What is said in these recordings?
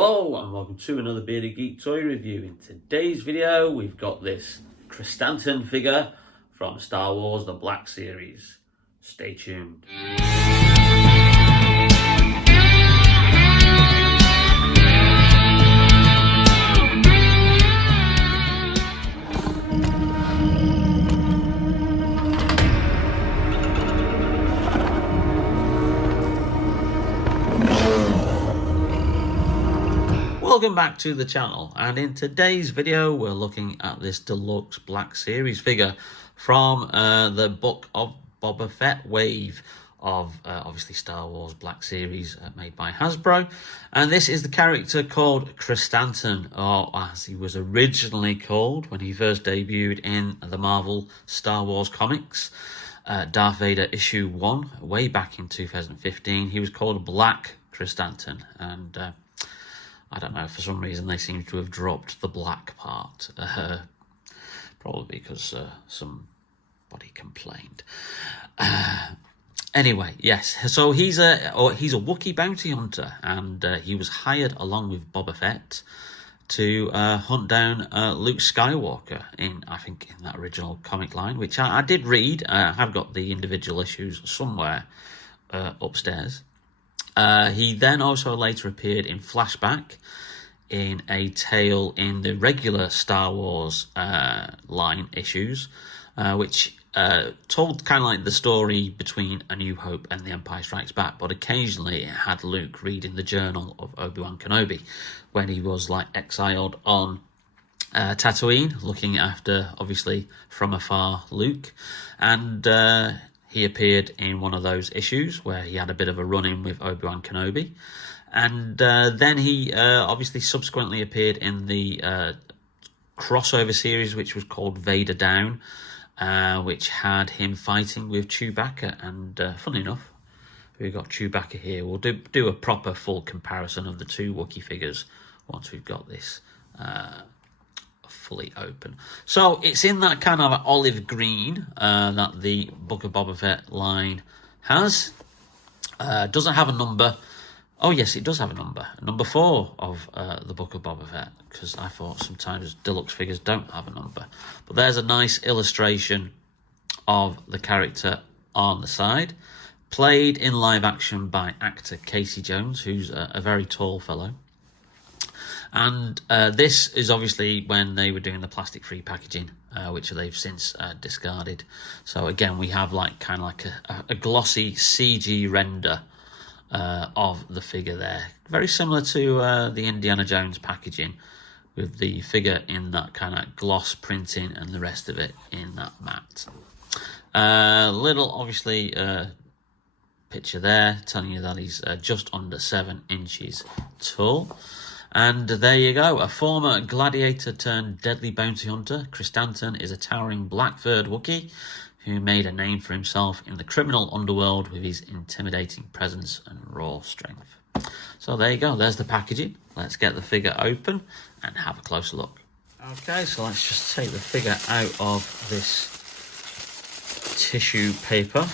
Hello and welcome to another Bearded Geek toy review. In today's video we've got this Krrsantan figure from Star Wars The Black Series. Stay tuned. Welcome back to the channel, and in today's video we're looking at this deluxe Black Series figure from the Book of Boba Fett wave of obviously Star Wars Black Series made by Hasbro. And this is the character called Krrsantan, or as he was originally called when he first debuted in the Marvel Star Wars comics. Darth Vader issue 1 way back in 2015. He was called Black Krrsantan, and I don't know, for some reason they seem to have dropped the black part, probably because somebody complained. Anyway, yes, so he's a Wookiee bounty hunter, and he was hired along with Boba Fett to hunt down Luke Skywalker I think in that original comic line, which I did read. I have got the individual issues somewhere upstairs. He then also later appeared in flashback in a tale in the regular Star Wars line issues, which told kind of like the story between A New Hope and The Empire Strikes Back, but occasionally it had Luke reading the journal of Obi-Wan Kenobi when he was like exiled on Tatooine, looking after, obviously from afar, Luke. And he appeared in one of those issues where he had a bit of a run-in with Obi-Wan Kenobi. And then he obviously subsequently appeared in the crossover series, which was called Vader Down, which had him fighting with Chewbacca. And funny enough, we've got Chewbacca here. We'll do a proper full comparison of the two Wookiee figures once we've got this fully open. So it's in that kind of olive green that the Book of Boba Fett line has. Doesn't have a number. Oh yes, it does have a number. Number 4 of the Book of Boba Fett, because I thought sometimes deluxe figures don't have a number. But there's a nice illustration of the character on the side, played in live action by actor Casey Jones, who's a very tall fellow. And this is obviously when they were doing the plastic-free packaging, which they've since discarded. So again, we have like kind of like a glossy CG render of the figure there, very similar to the Indiana Jones packaging, with the figure in that kind of gloss printing and the rest of it in that matte. Little obviously picture there telling you that he's just under 7 inches tall. And there you go, a former gladiator turned deadly bounty hunter. Krrsantan is a towering black-furred Wookiee who made a name for himself in the criminal underworld with his intimidating presence and raw strength. So there you go, there's the packaging. Let's get the figure open and have a closer look. Okay, so let's just take the figure out of this tissue paper.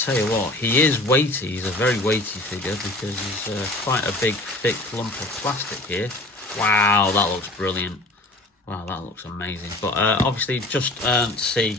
Tell you what, he is weighty. He's a very weighty figure because he's quite a big thick lump of plastic here. Wow, that looks brilliant. Wow, that looks amazing. But obviously just see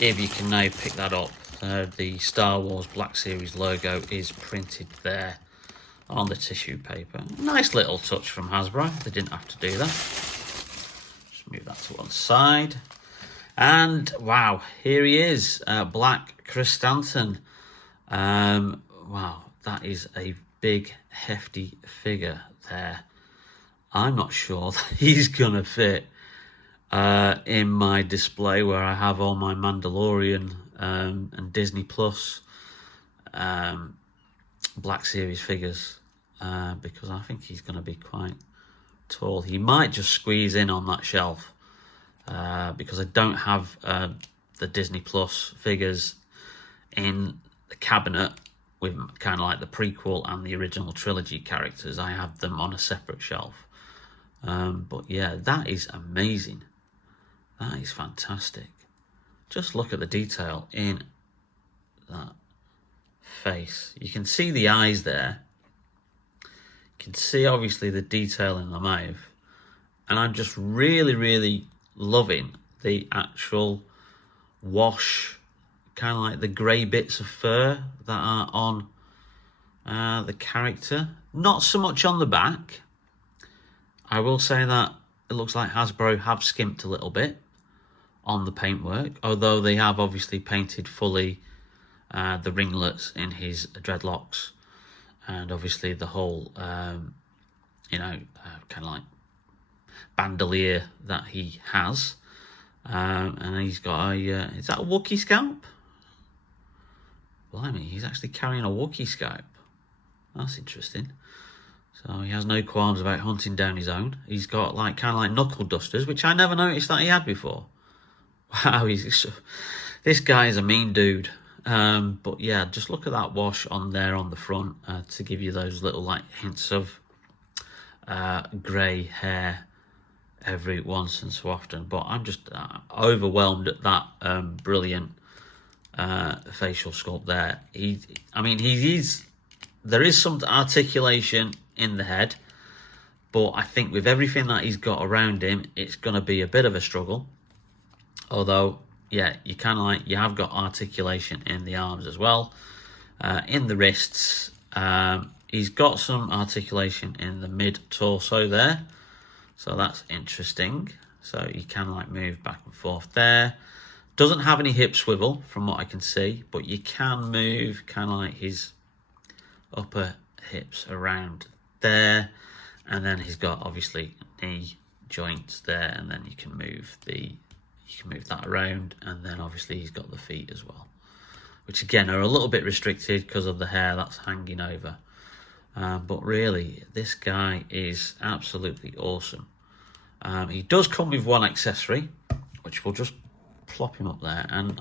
if you can now pick that up. The Star Wars Black Series logo is printed there on the tissue paper. Nice little touch from Hasbro. They didn't have to do that. Just move that to one side. And wow, here he is, Black Krrsantan. Wow, that is a big, hefty figure there. I'm not sure that he's gonna fit in my display where I have all my Mandalorian and Disney Plus Black Series figures, because I think he's gonna be quite tall. He might just squeeze in on that shelf. Because I don't have the Disney Plus figures in the cabinet with kind of like the prequel and the original trilogy characters. I have them on a separate shelf. But yeah, that is amazing. That is fantastic. Just look at the detail in that face. You can see the eyes there. You can see obviously the detail in the mouth, and I'm just really, really loving the actual wash, kind of like the grey bits of fur that are on the character. Not so much on the back. I will say that it looks like Hasbro have skimped a little bit on the paintwork, although they have obviously painted fully the ringlets in his dreadlocks, and obviously the whole, kind of like bandolier that he has. And he's got a, is that a Wookiee scalp? Blimey, he's actually carrying a Wookiee scalp. That's interesting. So he has no qualms about hunting down his own. He's got like kind of like knuckle dusters, which I never noticed that he had before. Wow, this guy is a mean dude. But yeah, just look at that wash on there on the front to give you those little like hints of grey hair every once and so often. But I'm just overwhelmed at that brilliant facial sculpt there. There is some articulation in the head, but I think with everything that he's got around him, it's going to be a bit of a struggle. Although, yeah, you have got articulation in the arms as well, in the wrists. He's got some articulation in the mid-torso there, so that's interesting. So you can like move back and forth there. Doesn't have any hip swivel from what I can see, but you can move kind of like his upper hips around there, and then he's got obviously knee joints there, and then you can move that around, and then obviously he's got the feet as well, which again are a little bit restricted because of the hair that's hanging over. But really, this guy is absolutely awesome. He does come with one accessory, which we'll just plop him up there, and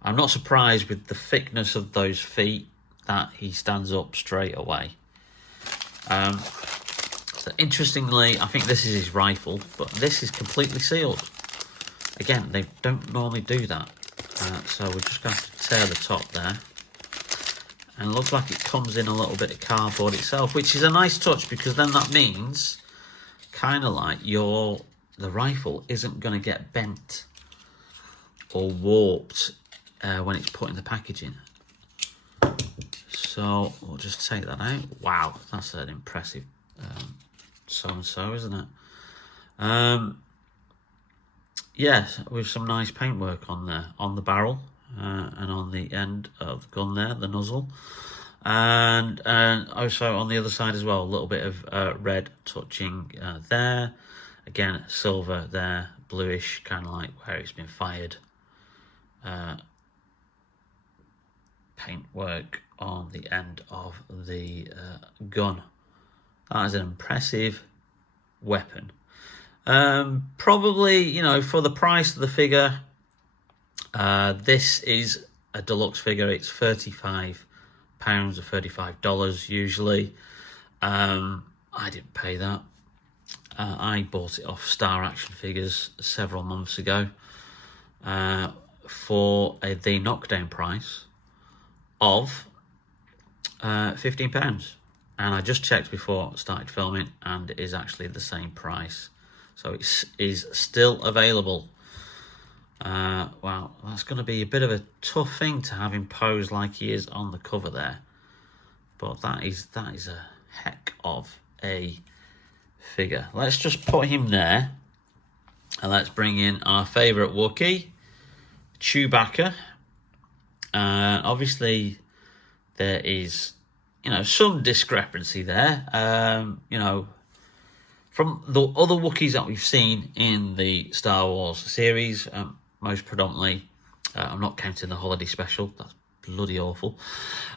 I'm not surprised with the thickness of those feet that he stands up straight away. So interestingly, I think this is his rifle, but this is completely sealed. Again, they don't normally do that. So we're just going to have to tear the top there. And it looks like it comes in a little bit of cardboard itself, which is a nice touch, because then that means kind of like the rifle isn't going to get bent or warped when it's put in the packaging. So we'll just take that out. Wow, that's an impressive so-and-so, isn't it? Yes, with some nice paintwork on there, on the barrel and on the end of the gun there, the nozzle. And also on the other side as well, a little bit of red touching there. Again, silver there, bluish, kind of like where it's been fired. Paintwork on the end of the gun. That is an impressive weapon. Probably, for the price of the figure, this is a deluxe figure. It's £35 or $35 usually. I didn't pay that. I bought it off Star Action Figures several months ago for the knockdown price of £15. And I just checked before I started filming, and it is actually the same price. So it is still available. Wow, that's going to be a bit of a tough thing to have him pose like he is on the cover there. But that is a heck of a figure. Let's just put him there. And let's bring in our favourite Wookiee, Chewbacca. Obviously, there is, some discrepancy there. From the other Wookiees that we've seen in the Star Wars series, most predominantly, I'm not counting the holiday special, that's bloody awful.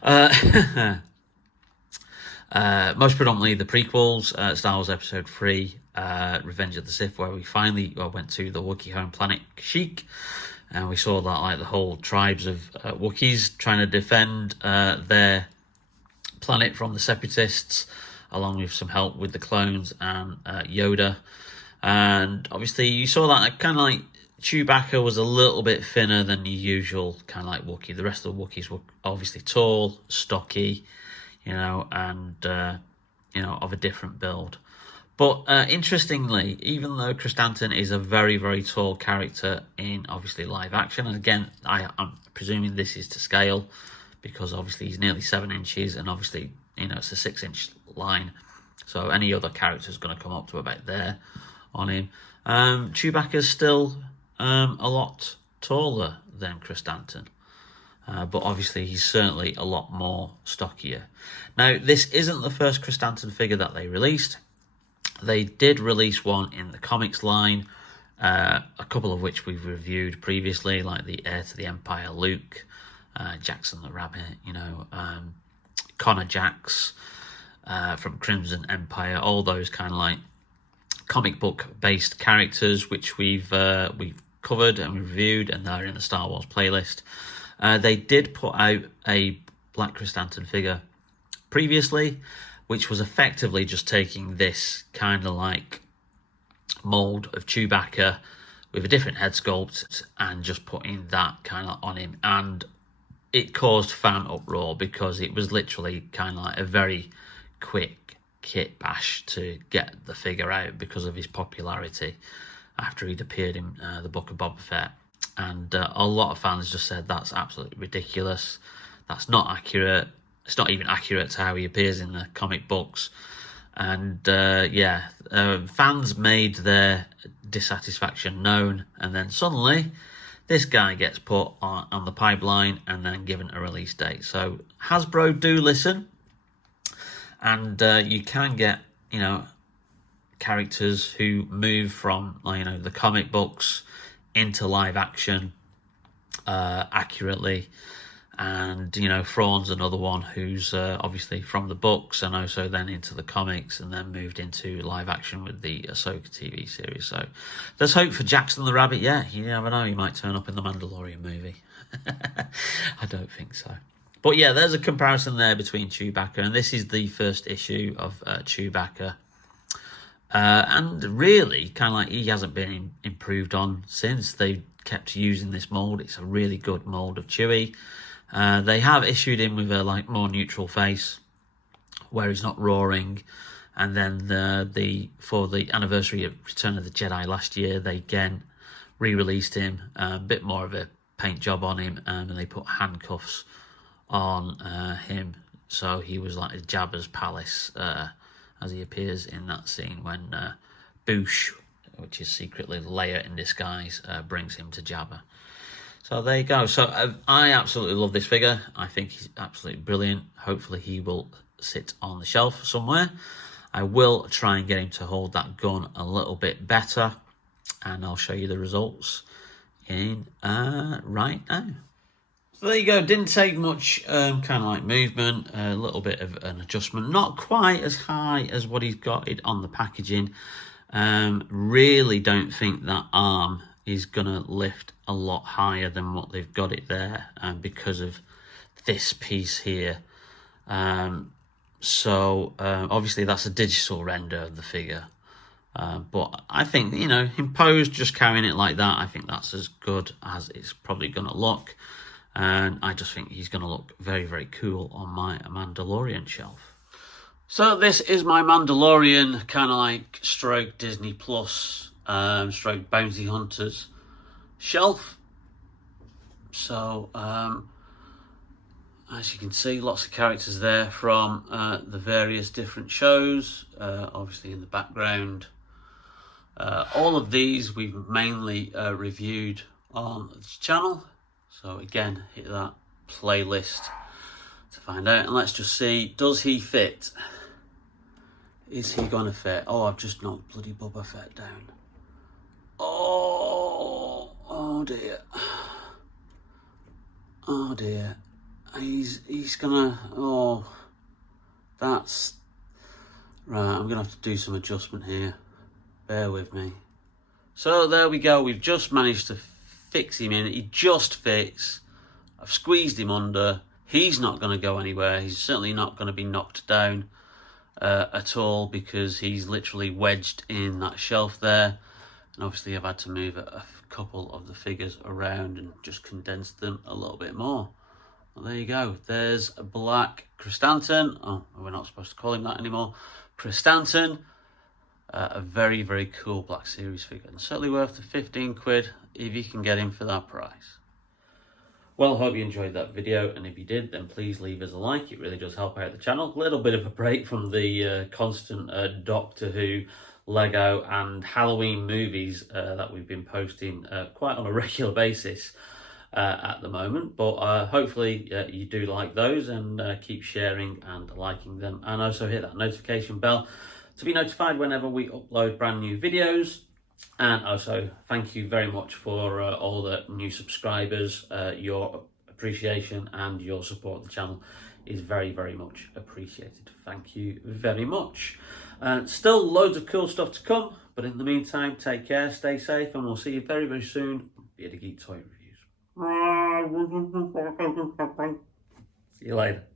Most predominantly the prequels, Star Wars Episode 3, Revenge of the Sith, where we finally went to the Wookiee home planet Kashyyyk, and we saw that like the whole tribes of Wookiees trying to defend their planet from the Separatists, along with some help with the clones and Yoda. And obviously you saw that kind of like Chewbacca was a little bit thinner than the usual kind of like Wookiee. The rest of the Wookiees were obviously tall, stocky, and of a different build. But interestingly, even though Krrsantan is a very, very tall character in obviously live action, and again, I'm presuming this is to scale because obviously he's nearly 7 inches, and obviously it's a 6-inch line, so any other character is going to come up to about there on him. Chewbacca's still a lot taller than Krrsantan. But obviously he's certainly a lot more stockier. Now, this isn't the first Krrsantan figure that they released. They did release one in the comics line, a couple of which we've reviewed previously, like the Heir to the Empire Luke, Jackson the Rabbit, Connor Jax from Crimson Empire, all those kind of like comic book based characters which we've covered and reviewed, and they're in the Star Wars playlist. They did put out a Black Krrsantan figure previously, which was effectively just taking this kind of like mold of Chewbacca with a different head sculpt and just putting that kind of on him, and it caused fan uproar because it was literally kind of like a very quick kit bash to get the figure out because of his popularity after he'd appeared in the Book of Boba Fett. And a lot of fans just said that's absolutely ridiculous, that's not accurate, it's not even accurate to how he appears in the comic books. And fans made their dissatisfaction known, and then suddenly this guy gets put on the pipeline and then given a release date. So Hasbro, do listen, and you can get characters who move from the comic books into live action accurately. And Thrawn's another one who's obviously from the books and also then into the comics and then moved into live action with the Ahsoka TV series. So there's hope for Jackson the Rabbit. Yeah, you never know, he might turn up in the Mandalorian movie. I don't think so. But yeah, there's a comparison there between Chewbacca, and this is the first issue of Chewbacca. And really, kind of like he hasn't been improved on since. They've kept using this mould. It's a really good mould of Chewie. They have issued him with a more neutral face, where he's not roaring. And then for the anniversary of Return of the Jedi last year, they again re-released him, a bit more of a paint job on him, and they put handcuffs on him, so he was like Jabba's palace as he appears in that scene when Boosh, which is secretly Leia in disguise, brings him to Jabba. So there you go. So I absolutely love this figure. I think he's absolutely brilliant. Hopefully he will sit on the shelf somewhere. I will try and get him to hold that gun a little bit better, and I'll show you the results in right now. So there you go. Didn't take much kind of like movement, a little bit of an adjustment. Not quite as high as what he's got it on the packaging. Really don't think that arm is going to lift a lot higher than what they've got it there because of this piece here. So obviously that's a digital render of the figure. But I think, in pose, just carrying it like that, I think that's as good as it's probably going to look. And I just think he's going to look very, very cool on my Mandalorian shelf. So this is my Mandalorian kind of like stroke Disney Plus, stroke Bounty Hunters shelf. So as you can see, lots of characters there from the various different shows, obviously in the background. All of these we've mainly reviewed on this channel. So again, hit that playlist to find out. And let's just see, does he fit? Is he going to fit? Oh, I've just knocked bloody Boba Fett down. Oh dear. Oh dear. He's gonna, that's, right, I'm gonna have to do some adjustment here. Bear with me. So there we go, we've just managed to fix him in. He just fits. I've squeezed him under. He's not going to go anywhere. He's certainly not going to be knocked down at all, because he's literally wedged in that shelf there. And obviously I've had to move a couple of the figures around and just condense them a little bit more. Well, there you go. There's a Black Krrsantan. Oh, we're not supposed to call him that anymore. Krrsantan. A very, very cool Black Series figure, and certainly worth the 15 quid if you can get him for that price. Well, I hope you enjoyed that video, and if you did, then please leave us a like. It really does help out the channel. A little bit of a break from the constant Doctor Who, Lego and Halloween movies that we've been posting quite on a regular basis at the moment, but hopefully you do like those, and keep sharing and liking them, and also hit that notification bell to be notified whenever we upload brand new videos. And also thank you very much for all the new subscribers. Your appreciation and your support of the channel is very, very much appreciated. Thank you very much. Still loads of cool stuff to come, but in the meantime, take care, stay safe, and we'll see you very, very soon. Bearded Geek Toy Reviews. See you later.